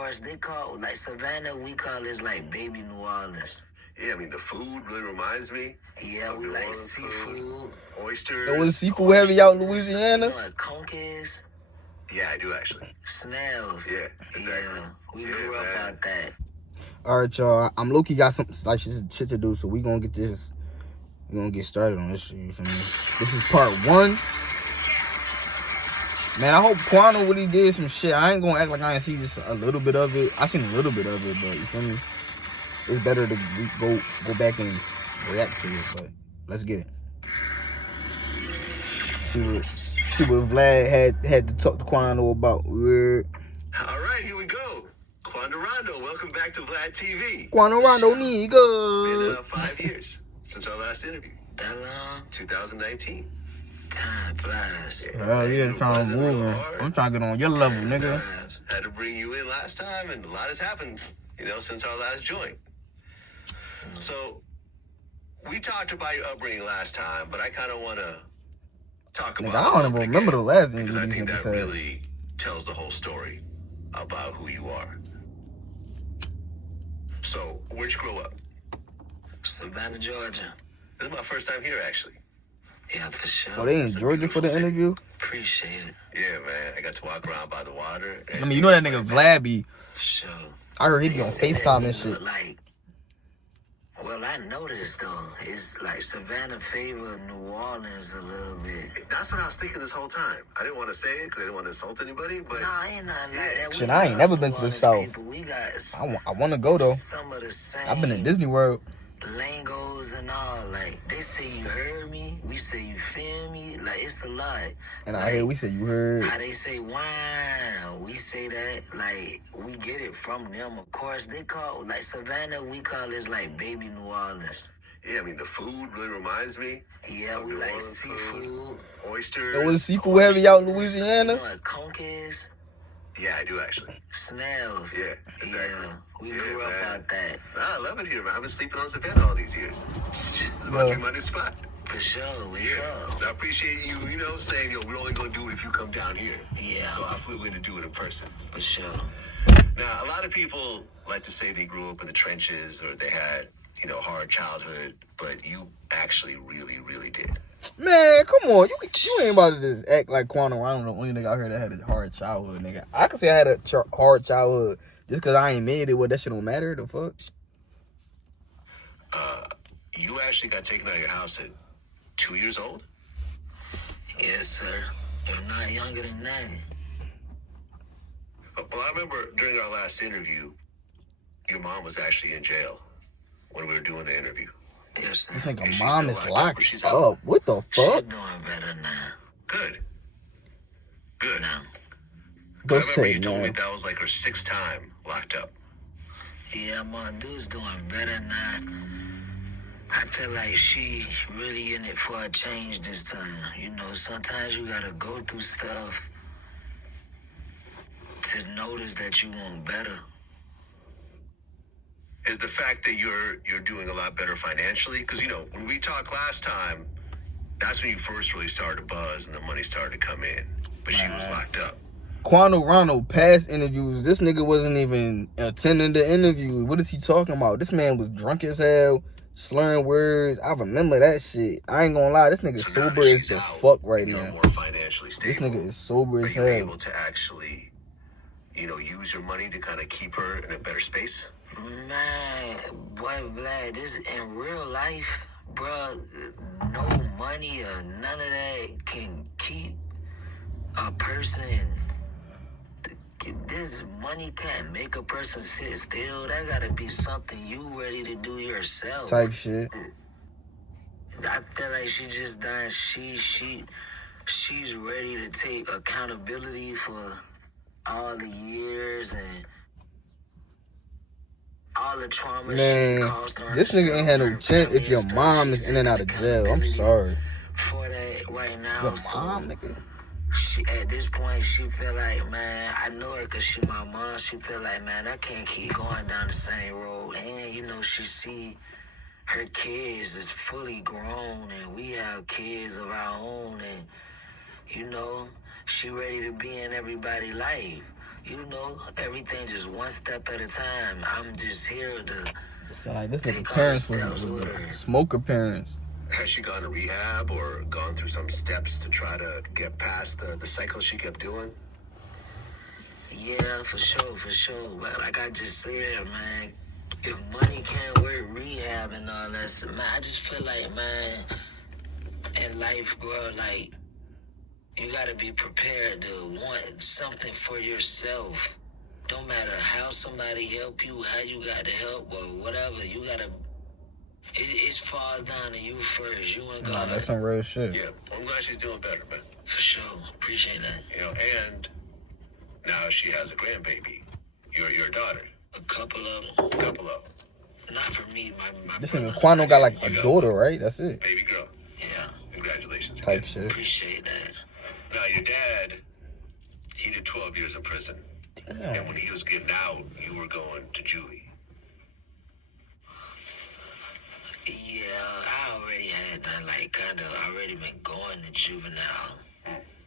course, they call, like Savannah, we call this like baby New Orleans. Yeah, I mean, the food really reminds me. Yeah, we like seafood. Oysters. It was seafood heavy out in Louisiana. You know what conch is? Yeah, I do actually. Snails. Yeah, exactly. Yeah, we grew up out that. All right, y'all. I'm low-key got some like shit to do, so we gonna get this. We gonna get started on this shit. You feel me? This is part 1. Man, I hope Quando really did some shit. I ain't gonna act like I ain't see just a little bit of it. I seen a little bit of it, but you feel me? It's better to go back and react to it. But let's get it. See what Vlad had to talk to Quando about. All right, here we go. Quando Rondo, welcome back to Vlad TV. Quando Rondo, nigga. It's been 5 years since our last interview. That long? 2019. Time flies. Hell yeah, trying to move. I'm trying to get on your level, nigga. Had to bring you in last time, and a lot has happened, since our last joint. So, we talked about your upbringing last time, but I kind of want to talk about. I don't even remember the last interview. Because I think that really tells the whole story about who you are. So, where'd you grow up? Savannah, Georgia. This is my first time here, actually. Yeah, for sure. Oh, they in Georgia for the interview? Appreciate it. Yeah, man. I got to walk around by the water. I mean, you know that nigga Vlad be. For sure. I heard he be on FaceTime and shit. Well, I noticed, though, it's like Savannah favored New Orleans a little bit. That's what I was thinking this whole time. I didn't want to say it because I didn't want to insult anybody, but... Nah, ain't nothing like that. Shit, I ain't never been to the South. We got I want to go, though. some of the same... I've been in Disney World. Lingos and all, like, they say you heard me, we say you feel me, like, it's a lot. And I hear we say you heard. How they say wow, we say that, like, we get it from them, of course. They call, like, Savannah, we call this, like, baby New Orleans. Yeah, I mean, the food really reminds me. Yeah, we like seafood. Oysters. It was seafood heavy out in Louisiana. You know what conch is? Yeah, I do actually. Snails. Yeah, exactly. Yeah, we grew up out that. I love it here, man. I've been sleeping on Savannah all these years. It's about to be my new spot. For sure, I appreciate you, saying, we're only going to do it if you come down here. Yeah. So I flew in to do it in person. For sure. Now, a lot of people like to say they grew up in the trenches or they had, a hard childhood, but you actually really, really did. Man, come on. You ain't about to just act like Quando. I'm the only nigga out here that had a hard childhood, nigga. I can say I had a hard childhood just because I ain't made it. What, that shit don't matter? The fuck? You actually got taken out of your house at 2 years old? Yes, sir. You're not younger than that. Well, I remember during our last interview, your mom was actually in jail when we were doing the interview. Yes, sir. You think Is a she mom still is locked up, locked or she's up? out? What the She's fuck? doing better now. Good. Now. Go I remember say, you told me man. that was like her 6th time locked up. Yeah, my dude's doing better now. I feel like she really in it for a change this time. Sometimes you gotta go through stuff to notice that you want better. Is the fact that you're doing a lot better financially? Because, when we talked last time, that's when you first really started to buzz and the money started to come in. But she was locked up. Quando Rondo past interviews, this nigga wasn't even attending the interview. What is he talking about? This man was drunk as hell, slurring words. I remember that shit. I ain't gonna lie, this nigga So sober as the fuck right now. You're more financially stable. This nigga is sober as But you're hell. able to actually, use your money to kind of keep her in a better space? Man, boy, Vlad, this in real life, bro, no money or none of that can keep a person. This money can't make a person sit still. That gotta be something you ready to do yourself. Type shit. I feel like she just done. She's ready to take accountability for all the years and all the trauma Man, she caused her. this nigga ain't had no chance if your mom is in and out of jail. I'm sorry. For that right now. Your mom, nigga. She, at this point, she feel like, man, I know her because she my mom. She feel like, man, I can't keep going down the same road. And, she see her kids is fully grown and we have kids of our own. And, she ready to be in everybody's life. you know, everything just one step at a time. I'm just here to So like this nigga take all the parents steps was with her. smoker parents. Has she gone to rehab or gone through some steps to try to get past the cycle she kept doing? Yeah, for sure, for sure. But like I just said, man, if money can't work, rehab and all that, man, I just feel like, man, in life, bro, like, you gotta be prepared to want something for yourself. Don't matter how somebody help you, how you got to help, or whatever. You gotta. It falls down to you first. You and God. Nah, that's some real shit. Yeah, I'm glad she's doing better, man. For sure. Appreciate that. You know, and now she has a grandbaby. Your daughter. A couple of them. Couple of them. Not for me, my This brother. nigga Quando got like a daughter, right? That's it. Baby girl. Yeah. Congratulations. Type Again. shit. Appreciate that. Now, your dad, he did 12 years in prison. Damn. And when he was getting out, you were going to juvie. Yeah, I already had done, like, kind of already been going to juvenile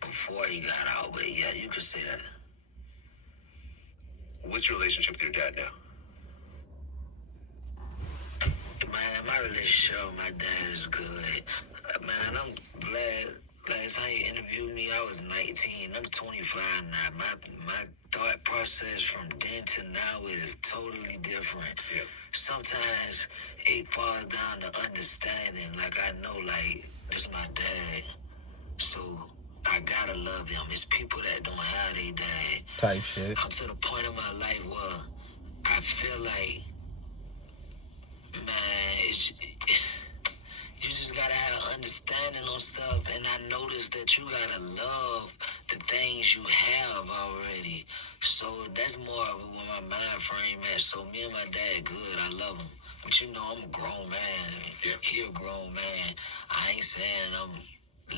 before he got out. But yeah, you could say that. What's your relationship with your dad now? Man, my relationship with my dad is good. Man, I'm glad. Last time you interviewed me, I was 19. I'm 25 now. My thought process from then to now is totally different. Yeah. Sometimes it falls down to understanding. Like, I know, like, this is my dad. So I gotta love him. It's people that don't have their dad. Type shit. I'm to the point in my life where I feel like, man, you just gotta have understanding on stuff, and I noticed that you gotta love the things you have already. So that's more of where my mind frame at. So me and my dad good, I love him. But you know, I'm a grown man. Yeah. He a grown man. I ain't saying I'm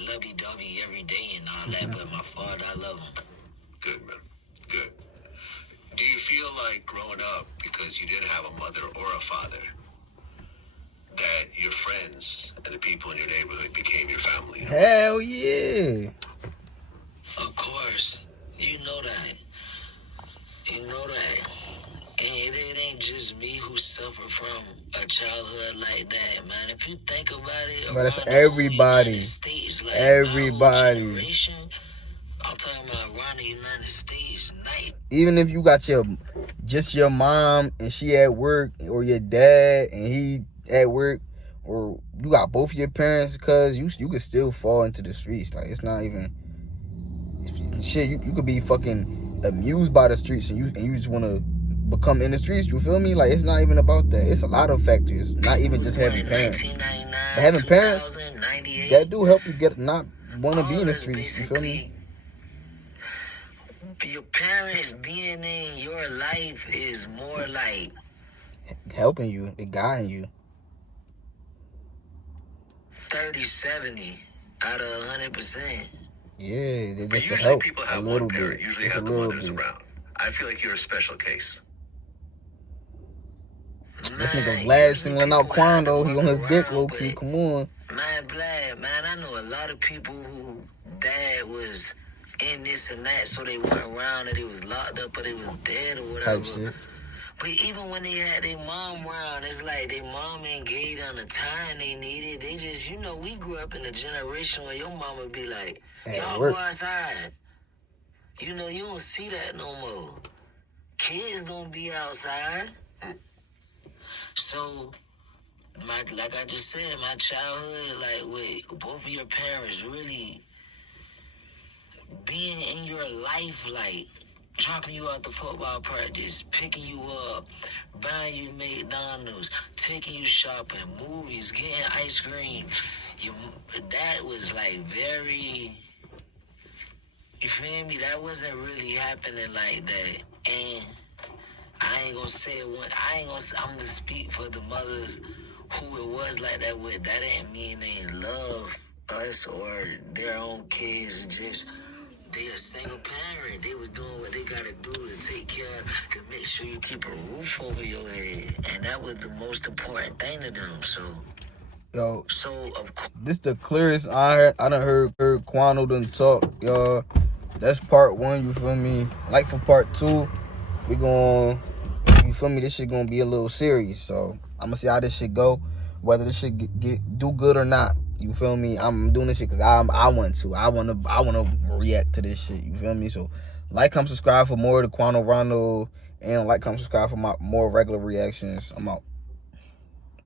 lovey-dovey every day and all that, but my father, I love him. Good, man. Good. Do you feel like growing up, because you didn't have a mother or a father, that your friends and the people in your neighborhood became your family? Hell yeah. Of course. You know that. You know that. And it ain't just me who suffered from a childhood like that, man. If you think about it, But it's around the whole everybody. United States, like, Everybody. our whole generation, I'm talking about around the United States. Even if you got just your mom and she at work, or your dad and he at work, or you got both of your parents, cause you could still fall into the streets. Like, it's not even shit. You could be fucking amused by the streets, and you just want to become in the streets. You feel me? Like, it's not even about that. It's a lot of factors. Not even just having parents. But having parents, that do help you not want to be in the streets. You feel me? Your parents being in your life is more like helping you, they guiding you. 30-70 out of 100%. Yeah, they But just usually help people a have little one parent. bit. Usually Just have a the little mothers bit. around. I feel like you're a special case. This nigga Man, Vlad usually singling out people have to Quando. He work on his dick, around, low key. but Come on. Man, Vlad, man, I know a lot of people who dad was in this and that, so they went around and they was locked up or they was dead or whatever. Type shit. But even when they had their mom around, it's like their mom ain't gave them the time they needed. They just, we grew up in a generation where your mama be like, y'all go outside. You don't see that no more. Kids don't be outside. So, like I just said, my childhood, like, with both of your parents really being in your life, like, dropping you out the football practice, picking you up, buying you McDonald's, taking you shopping, movies, getting ice cream. That was, like, very, you feel me? That wasn't really happening like that. And I ain't gonna say it. I'm gonna speak for the mothers who it was like that with. That didn't mean they love us or their own kids. It's just they a single parent. They was doing what they gotta do to take care, to make sure you keep a roof over your head, and that was the most important thing to them. So of course, this the clearest I done heard Quando done talk, y'all. That's part one, you feel me? Like for part two, we gon', you feel me, this shit gonna be a little serious. So I'm gonna see how this shit go, whether this shit do good or not. You feel me? I'm doing this shit because I want to. I wanna react to this shit. You feel me? So like, comment, subscribe for more of the Quando Rondo, and like, comment, subscribe for my more regular reactions. I'm out.